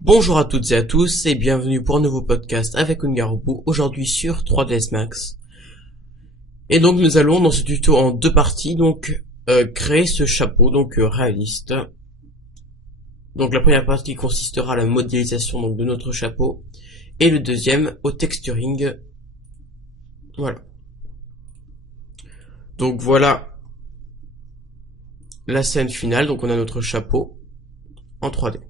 Bonjour à toutes et à tous et bienvenue pour un nouveau podcast avec Ungarobu, aujourd'hui sur 3ds Max. Et donc nous allons dans ce tuto en deux parties, créer ce chapeau, réaliste. Donc la première partie consistera à la modélisation de notre chapeau et le deuxième au texturing. Voilà. Donc voilà la scène finale, donc on a notre chapeau en 3D.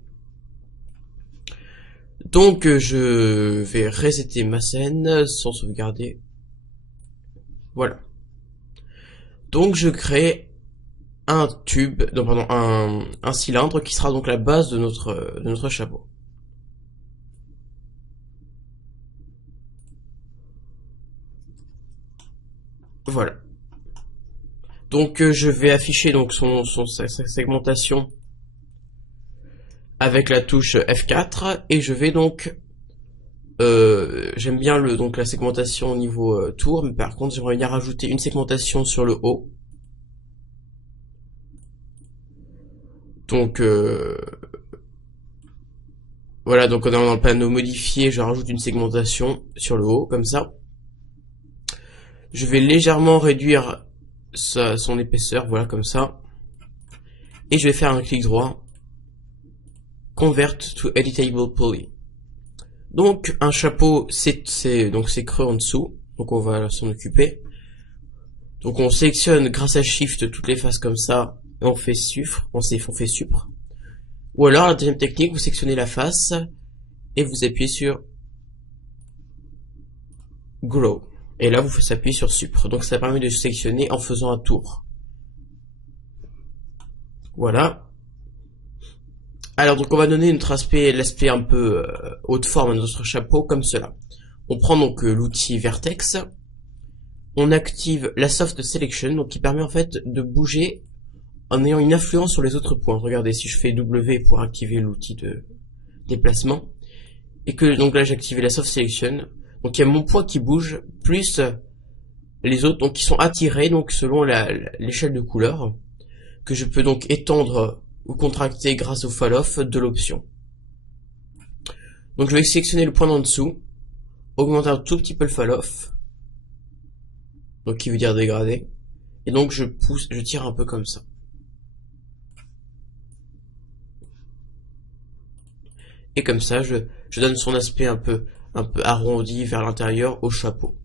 Donc je vais resetter ma scène sans sauvegarder. Voilà. Donc je crée un tube, non pardon, un cylindre qui sera donc la base de notre chapeau. Voilà. Donc je vais afficher donc sa segmentation avec la touche F4 et je vais donc j'aime bien la segmentation au niveau tour, mais par contre j'aimerais bien rajouter une segmentation sur le haut. Donc voilà, donc on est dans le panneau modifié, je rajoute une segmentation sur le haut comme ça. Je vais légèrement réduire son épaisseur, voilà comme ça. Et je vais faire un clic droit. Convert to editable poly. Donc un chapeau, c'est creux en dessous. Donc on va s'en occuper. Donc on sélectionne grâce à Shift toutes les faces comme ça. Et on fait supre. Ou alors la deuxième technique, vous sélectionnez la face et vous appuyez sur Grow. Et là vous appuyez sur supre. Donc ça permet de sélectionner en faisant un tour. Voilà. Alors donc on va donner l'aspect un peu haute forme à notre chapeau comme cela. On prend donc l'outil Vertex, on active la Soft Selection, donc qui permet en fait de bouger en ayant une influence sur les autres points. Regardez, si je fais W pour activer l'outil de déplacement, et que donc là j'ai activé la Soft Selection, donc il y a mon point qui bouge, plus les autres donc qui sont attirés donc selon l'échelle de couleur, que je peux donc étendre ou contracter grâce au fall-off de l'option. Donc je vais sélectionner le point d'en dessous, augmenter un tout petit peu le fall-off, donc qui veut dire dégrader, et donc je tire un peu comme ça. Et comme ça, je donne son aspect un peu arrondi vers l'intérieur au chapeau.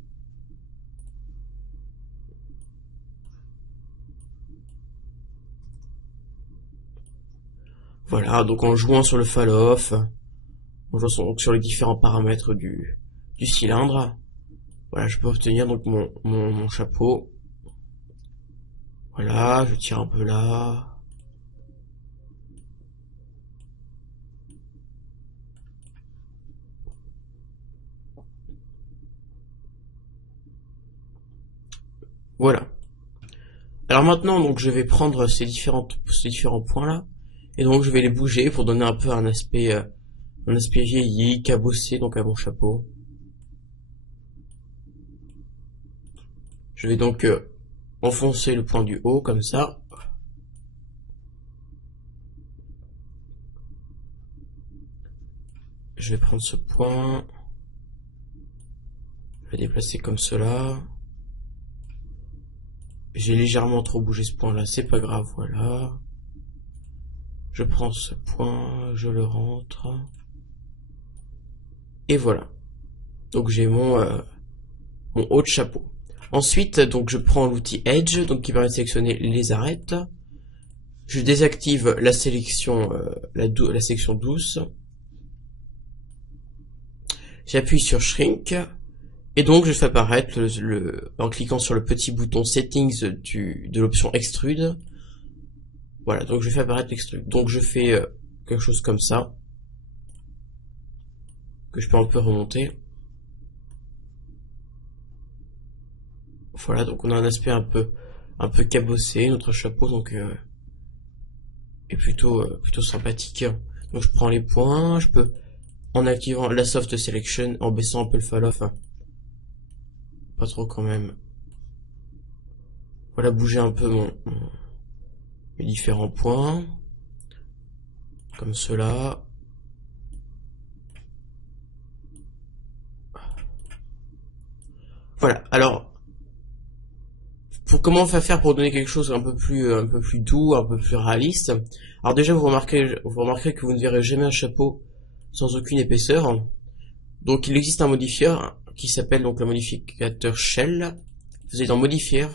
Voilà, donc en jouant sur le fall-off, en jouant donc sur les différents paramètres du cylindre, voilà, je peux obtenir donc mon chapeau. Voilà, je tire un peu là. Voilà. Alors maintenant, donc je vais prendre ces différents points là, et donc je vais les bouger pour donner un peu un aspect vieilli, cabossé donc à mon chapeau. Je vais donc enfoncer le point du haut comme ça. Je vais prendre ce point. Je vais déplacer comme cela. J'ai légèrement trop bougé ce point là, c'est pas grave, voilà. Je prends ce point, je le rentre. Et voilà. Donc j'ai mon haut de chapeau. Ensuite, donc je prends l'outil Edge, donc qui permet de sélectionner les arêtes. Je désactive la sélection, la sélection douce. J'appuie sur Shrink. Et donc je fais apparaître en cliquant sur le petit bouton Settings de l'option Extrude. Voilà, donc je fais apparaître l'extrude. Donc je fais quelque chose comme ça, que je peux un peu remonter. Voilà, donc on a un aspect un peu cabossé. Notre chapeau donc est plutôt sympathique. Donc je prends les points, je peux en activant la Soft Selection, en baissant un peu le fall-off. Pas trop quand même. Voilà, bouger un peu mes différents points. Comme cela. Voilà. Alors, comment faire pour donner quelque chose un peu plus doux, un peu plus réaliste. Alors déjà, vous remarquerez que vous ne verrez jamais un chapeau sans aucune épaisseur. Donc, il existe un modifieur qui s'appelle donc le modificateur Shell. Vous allez dans Modifier,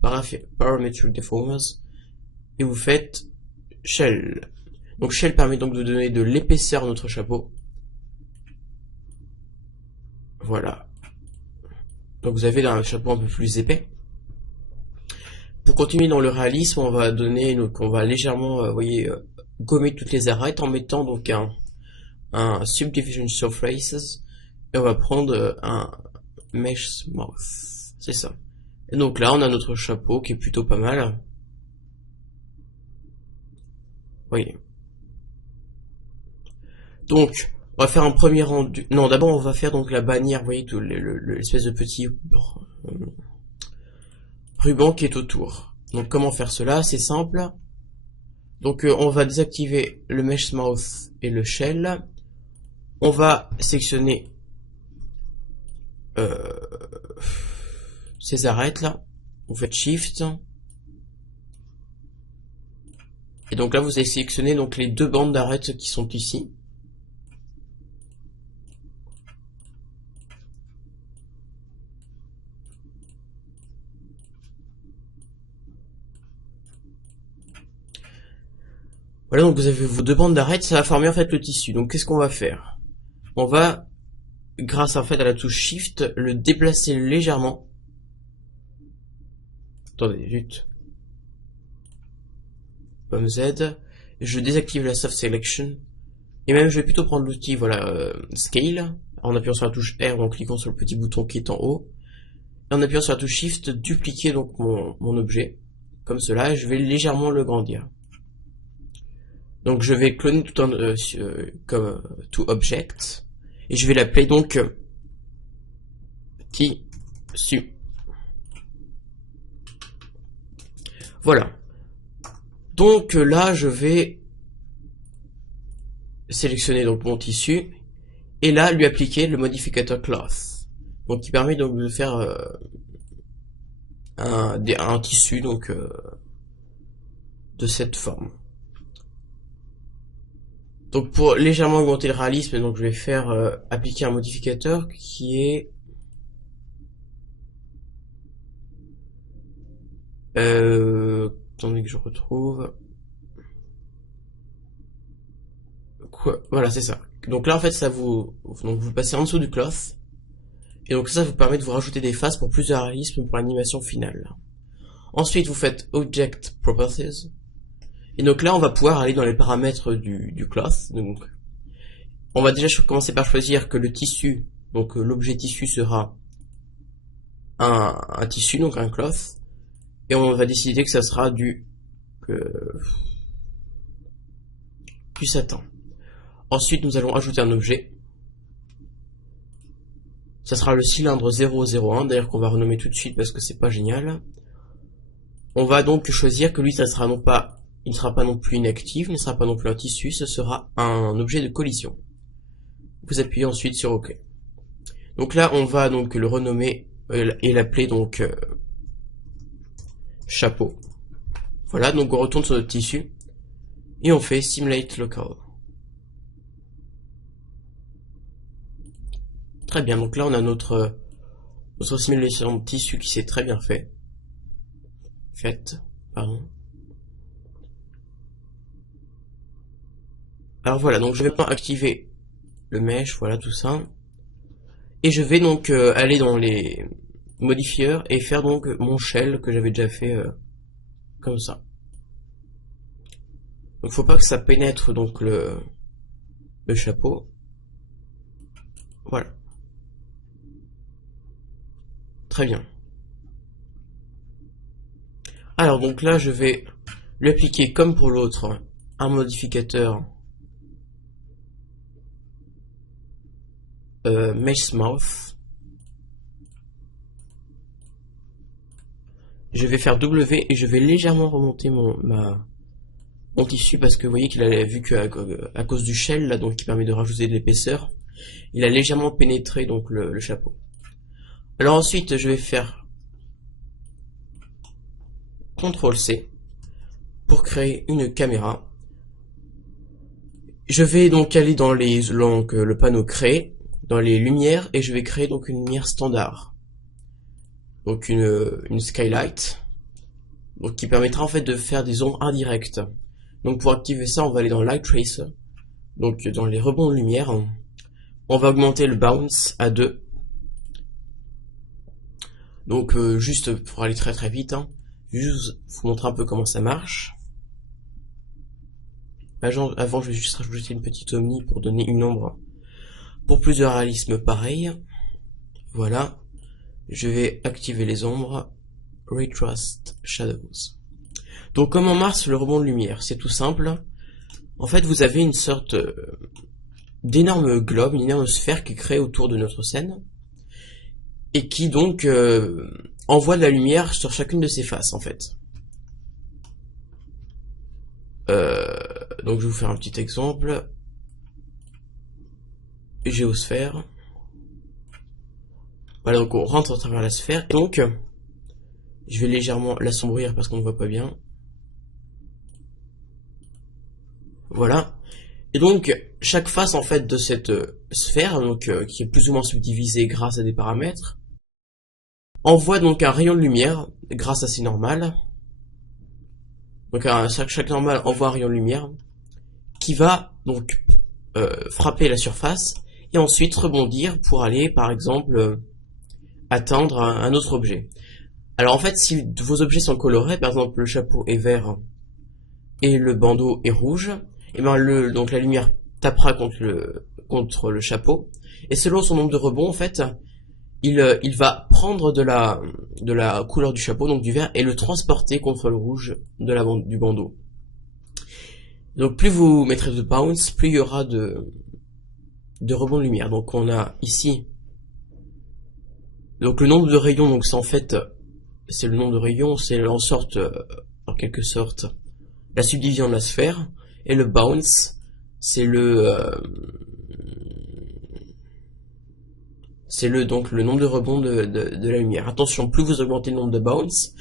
Parametric Deformers, et vous faites Shell. Donc Shell permet donc de donner de l'épaisseur à notre chapeau. Voilà. Donc vous avez là un chapeau un peu plus épais. Pour continuer dans le réalisme, on va donner, donc on va légèrement, gommer toutes les arêtes en mettant donc un Subdivision Surfaces, et on va prendre un Mesh Smooth. C'est ça. Et donc là, on a notre chapeau qui est plutôt pas mal. Voyez. Donc, on va faire un premier rendu. Non, d'abord, on va faire donc la bannière, vous voyez, tout l'espèce de petit ruban qui est autour. Donc, comment faire cela? C'est simple. Donc, on va désactiver le Mesh Smooth et le Shell. On va sélectionner ces arêtes là. Vous faites Shift. Et donc là, vous allez sélectionner donc les deux bandes d'arêtes qui sont ici. Voilà, donc vous avez vos deux bandes d'arêtes, ça va former en fait le tissu. Donc qu'est-ce qu'on va faire? On va, grâce en fait à la touche Shift, le déplacer légèrement. Attendez, zut. Pomme Z. Je désactive la Soft Selection. Et même, je vais plutôt prendre l'outil, voilà, Scale, en appuyant sur la touche R ou en cliquant sur le petit bouton qui est en haut. Et en appuyant sur la touche Shift, dupliquer donc mon objet, comme cela, et je vais légèrement le grandir. Donc je vais cloner tout comme to object, et je vais l'appeler donc tissu. Voilà. Donc là, je vais sélectionner donc mon tissu et là lui appliquer le modificateur cloth, donc qui permet donc de faire un tissu donc de cette forme. Donc pour légèrement augmenter le réalisme, donc je vais faire appliquer un modificateur qui est attendez que je retrouve. Voilà, c'est ça. Donc là en fait vous passez en dessous du cloth, et donc ça vous permet de vous rajouter des faces pour plus de réalisme pour l'animation finale. Ensuite vous faites Object Properties, et donc là on va pouvoir aller dans les paramètres du cloth. Donc on va déjà commencer par choisir que le tissu, donc l'objet tissu sera un tissu, donc un cloth, et on va décider que ça sera du satin. Ensuite, nous allons ajouter un objet. Ça sera le cylindre 001, d'ailleurs qu'on va renommer tout de suite parce que c'est pas génial. On va donc choisir que lui, il ne sera pas non plus inactif, il ne sera pas non plus un tissu, ce sera un objet de collision. Vous appuyez ensuite sur OK. Donc là, on va donc le renommer et l'appeler donc chapeau. Voilà, donc on retourne sur notre tissu et on fait Simulate Local. Très bien, donc là on a notre simulation de tissu qui s'est très bien faite. Pardon. Alors voilà, donc je vais activer le mesh, voilà tout ça. Et je vais donc aller dans les modifieurs et faire donc mon shell que j'avais déjà fait comme ça. Donc faut pas que ça pénètre donc le chapeau. Voilà. Très bien. Alors donc là je vais lui appliquer comme pour l'autre un modificateur Mesh Smooth. Je vais faire W et je vais légèrement remonter mon tissu parce que vous voyez qu'il a vu que à cause du shell là, donc qui permet de rajouter de l'épaisseur, il a légèrement pénétré donc le chapeau. Alors ensuite, je vais faire CTRL-C pour créer une caméra. Je vais donc aller dans le panneau créer, dans les lumières, et je vais créer donc une lumière standard. Donc une skylight, donc qui permettra en fait de faire des ombres indirectes. Donc pour activer ça, on va aller dans Light Tracer, donc dans les rebonds de lumière. On va augmenter le bounce à 2. Donc juste pour aller très très vite, juste vous montrer un peu comment ça marche. Avant, je vais juste rajouter une petite omni pour donner une ombre pour plus de réalisme pareil. Voilà. Je vais activer les ombres. Retrust Shadows. Donc comment marche le rebond de lumière? C'est tout simple. En fait, vous avez une sorte d'énorme globe, une énorme sphère qui est créée autour de notre scène et qui donc envoie de la lumière sur chacune de ses faces en fait. Donc je vais vous faire un petit exemple. Géosphère. Voilà, donc on rentre à travers la sphère. Donc je vais légèrement l'assombrir parce qu'on ne voit pas bien. Voilà. Et donc chaque face en fait de cette sphère, donc qui est plus ou moins subdivisée grâce à des paramètres, envoie donc un rayon de lumière grâce à ses normales. Donc chaque normale envoie un rayon de lumière qui va donc frapper la surface et ensuite rebondir pour aller par exemple atteindre un autre objet. Alors en fait, si vos objets sont colorés, par exemple le chapeau est vert et le bandeau est rouge, et ben donc la lumière tapera contre le chapeau, et selon son nombre de rebonds en fait, il va prendre de la couleur du chapeau, donc du vert, et le transporter contre le rouge du bandeau. Donc plus vous mettrez de bounce, plus il y aura de rebonds de lumière. Donc on a ici donc le nombre de rayons, donc c'est en fait c'est le nombre de rayons, c'est en quelque sorte la subdivision de la sphère, et le bounce c'est donc le nombre de rebonds de la lumière. Attention, plus vous augmentez le nombre de bounce,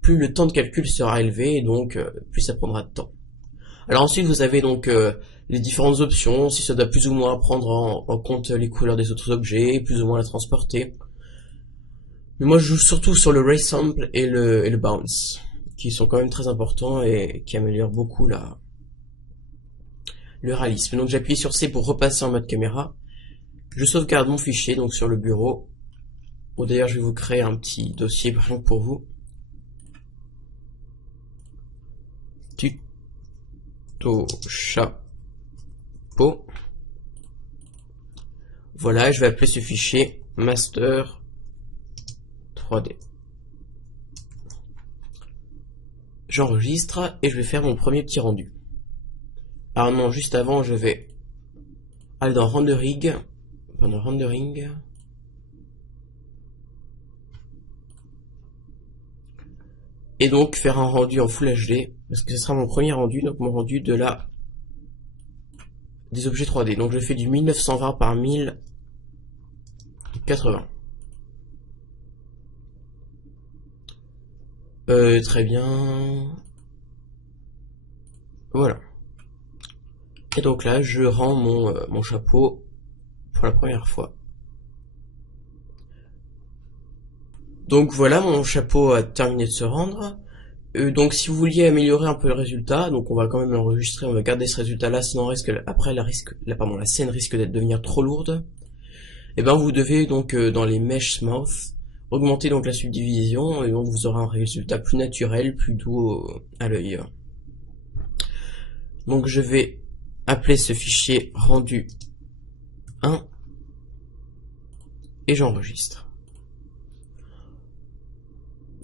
plus le temps de calcul sera élevé, et donc plus ça prendra de temps. Alors ensuite vous avez donc les différentes options, si ça doit plus ou moins prendre en compte les couleurs des autres objets, plus ou moins la transporter. Mais moi je joue surtout sur le ray sample et le bounce, qui sont quand même très importants et qui améliorent beaucoup le réalisme. Donc j'appuie sur C pour repasser en mode caméra. Je sauvegarde mon fichier donc sur le bureau. Bon, d'ailleurs je vais vous créer un petit dossier rien que pour vous. Tuto chapeau. Voilà, je vais appeler ce fichier master 3D. J'enregistre et je vais faire mon premier petit rendu. Alors non, juste avant, je vais aller dans rendering. Et donc faire un rendu en Full HD, parce que ce sera mon premier rendu, donc mon rendu des objets 3D. Donc je fais du 1920 par 1080. Très bien. Voilà. Et donc là, je rends mon chapeau pour la première fois. Donc voilà, mon chapeau a terminé de se rendre. Donc si vous vouliez améliorer un peu le résultat, donc on va quand même l'enregistrer, on va garder ce résultat là, sinon après la scène risque de devenir trop lourde. Et ben vous devez donc dans les mesh smooth augmenter donc la subdivision, et donc vous aurez un résultat plus naturel, plus doux à l'œil. Donc je vais appeler ce fichier rendu 1 et j'enregistre.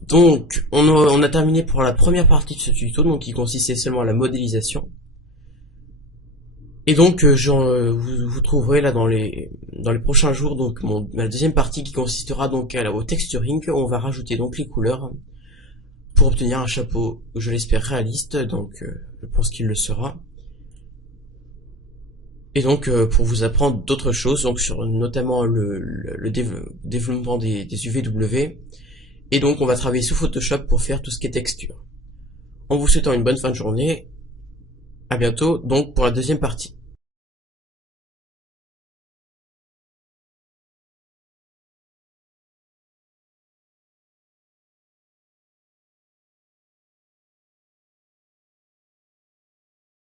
Donc on a terminé pour la première partie de ce tuto, donc qui consistait seulement à la modélisation. Et donc vous trouverez là dans les prochains jours donc ma deuxième partie qui consistera donc au texturing. On va rajouter donc les couleurs pour obtenir un chapeau, je l'espère réaliste, donc je pense qu'il le sera. Et donc pour vous apprendre d'autres choses, donc sur notamment le développement des UVW. Et donc on va travailler sous Photoshop pour faire tout ce qui est texture. En vous souhaitant une bonne fin de journée, à bientôt donc pour la deuxième partie.